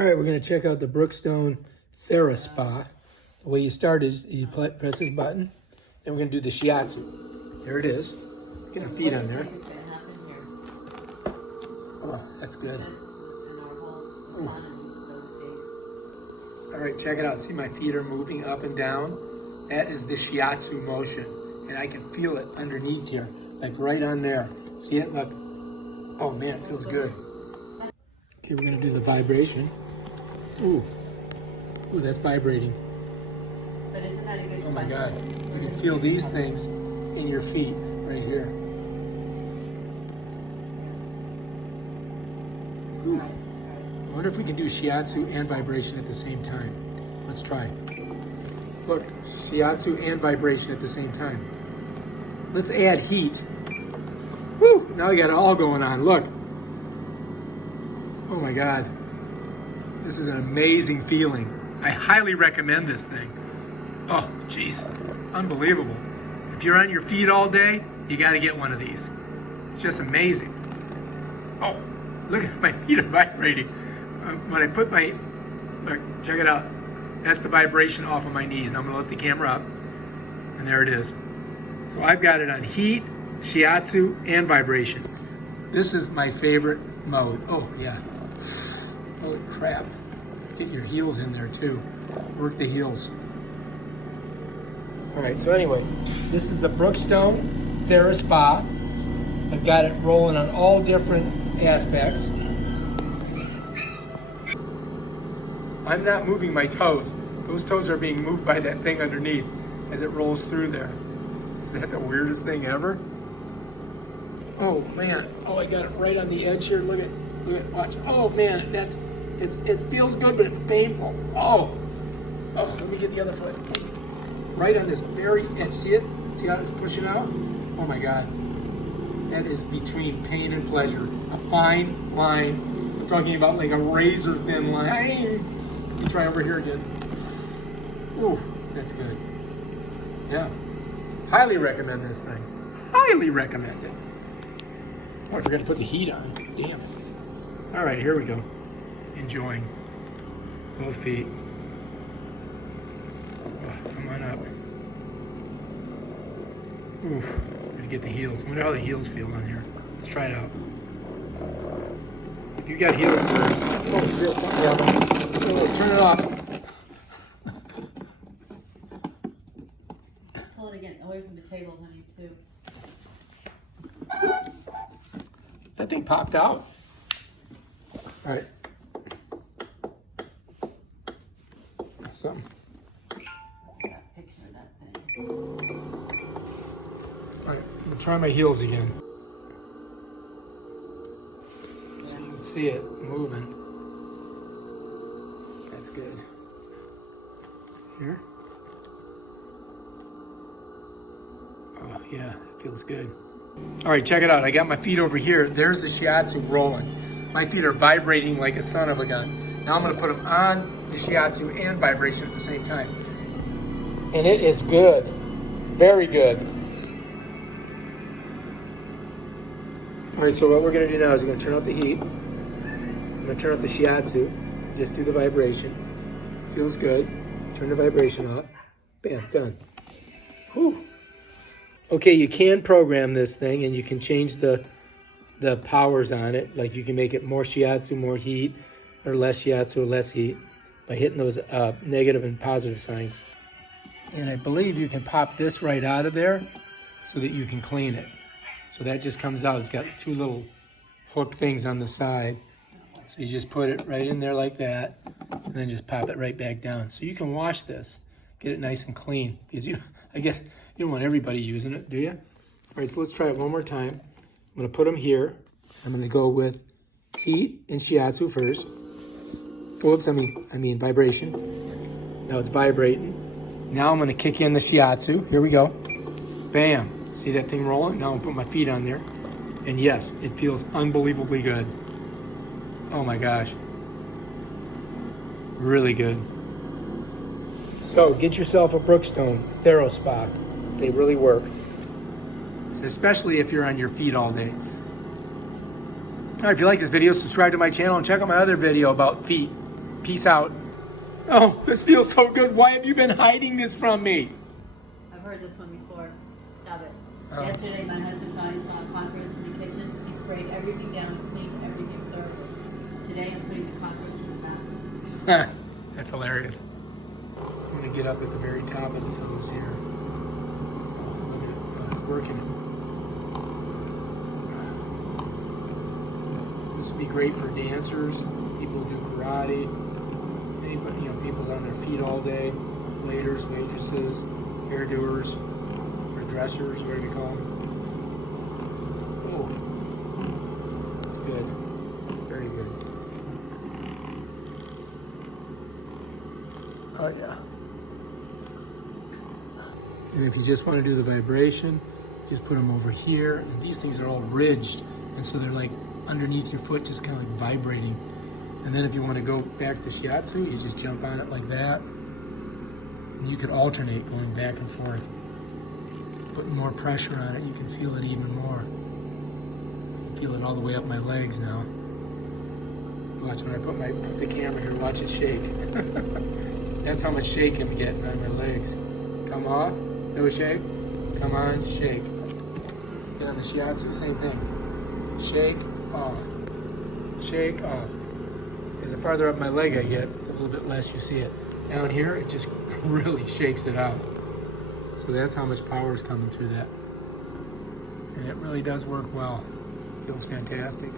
All right, we're going to check out the Brookstone Thera Spa. The way you start is you press this button, then we're going to do the shiatsu. There it is. Let's get our feet on there. Oh, that's good. Ooh. All right, check it out. See, my feet are moving up and down. That is the shiatsu motion, and I can feel it underneath here, like right on there. See it? Look. Oh man, it feels good. Okay, we're gonna do the vibration. Ooh, that's vibrating. But isn't that a good Oh my God, you can feel these things in your feet right here. Ooh. I wonder if we can do shiatsu and vibration at the same time. Let's try. Look, shiatsu and vibration at the same time. Let's add heat. Woo! Now we got it all going on. Look. Oh my God. This is an amazing feeling. I highly recommend this thing. Oh, geez. Unbelievable. If you're on your feet all day, you got to get one of these. It's just amazing. Oh, look at my feet are vibrating. When I put my, look, check it out. That's the vibration off of my knees. Now I'm gonna let the camera up, and there it is. So I've got it on heat, shiatsu, and vibration. This is my favorite mode. Oh yeah, holy crap. Get your heels in there too. Work the heels. All right, so anyway, this is the Brookstone Thera Spa. I've got it rolling on all different aspects. I'm not moving my toes. Those toes are being moved by that thing underneath as it rolls through there. Is that the weirdest thing ever? Oh man, oh I got it right on the edge here. Look at, watch. Oh man, it feels good, but it's painful. Oh, let me get the other foot. Right on this very edge, see it? See how it's pushing out? Oh my God. That is between pain and pleasure. A fine line. I'm talking about like a razor thin line. You try over here again. Ooh, that's good. Yeah. Highly recommend this thing. Highly recommend it. Oh, I forgot to put the heat on. Damn. All right, here we go. Enjoying. Both feet. Oh, come on up. Ooh, gonna get the heels. I wonder how the heels feel on here. Let's try it out. If you got heels first. Oh shit, something happened. Oh, turn it off. Pull it again, away from the table, honey, too. That thing popped out. All right. Something. Got a picture of that thing. All right, I'm gonna try my heels again. So you can see it moving. That's good. Here. Oh yeah, it feels good. All right, check it out. I got my feet over here. There's the shiatsu rolling. My feet are vibrating like a son of a gun. Now I'm gonna put them on the shiatsu and vibration at the same time. And it is good. Very good. All right, so what we're gonna do now is we're gonna turn off the heat. I'm gonna turn off the shiatsu. Just do the vibration. Feels good. Turn the vibration off. Bam, done. Whew. Okay, you can program this thing and you can change the powers on it. Like you can make it more shiatsu, more heat, or less shiatsu, or less heat by hitting those negative and positive signs. And I believe you can pop this right out of there so that you can clean it. So that just comes out. It's got two little hook things on the side. So you just put it right in there like that, and then just pop it right back down. So you can wash this, get it nice and clean. Because I guess you don't want everybody using it, do you? All right, so let's try it one more time. I'm gonna put them here. I'm gonna go with heat and shiatsu first. Whoops, I mean vibration. Now it's vibrating. Now I'm gonna kick in the shiatsu. Here we go. Bam. See that thing rolling? Now I'm gonna put my feet on there. And yes, it feels unbelievably good. Oh my gosh. Really good. So get yourself a Brookstone Thera Spa. They really work. So especially if you're on your feet all day. All right, if you like this video, subscribe to my channel and check out my other video about feet. Peace out. Oh, this feels so good. Why have you been hiding this from me? I've heard this one before. Stop it. Oh. Yesterday, my husband saw a cockroach in the kitchen. He sprayed everything down and cleaned everything thoroughly. Today, I'm putting the cockroach in the bathroom. That's hilarious. I'm going to get up at the very top of the toes here. Look at it. It's working. This would be great for dancers, people who do karate, anybody, people on their feet all day, waiters, waitresses, hairdoers, or dressers, whatever you call them. Oh, good, very good. Oh yeah. And if you just want to do the vibration, just put them over here. And these things are all ridged, and so they're like underneath your foot, just kind of like vibrating. And then if you want to go back to shiatsu, you just jump on it like that. And you could alternate going back and forth. Putting more pressure on it, you can feel it even more. I feel it all the way up my legs now. Watch when I put the camera here, watch it shake. That's how much shake I'm getting on my legs. Come off, no shake. Come on, shake. And on the shiatsu, same thing. Shake, off. Shake, off. As the farther up my leg I get, a little bit less you see it. Down here, it just really shakes it out. So that's how much power is coming through that. And it really does work well. Feels fantastic.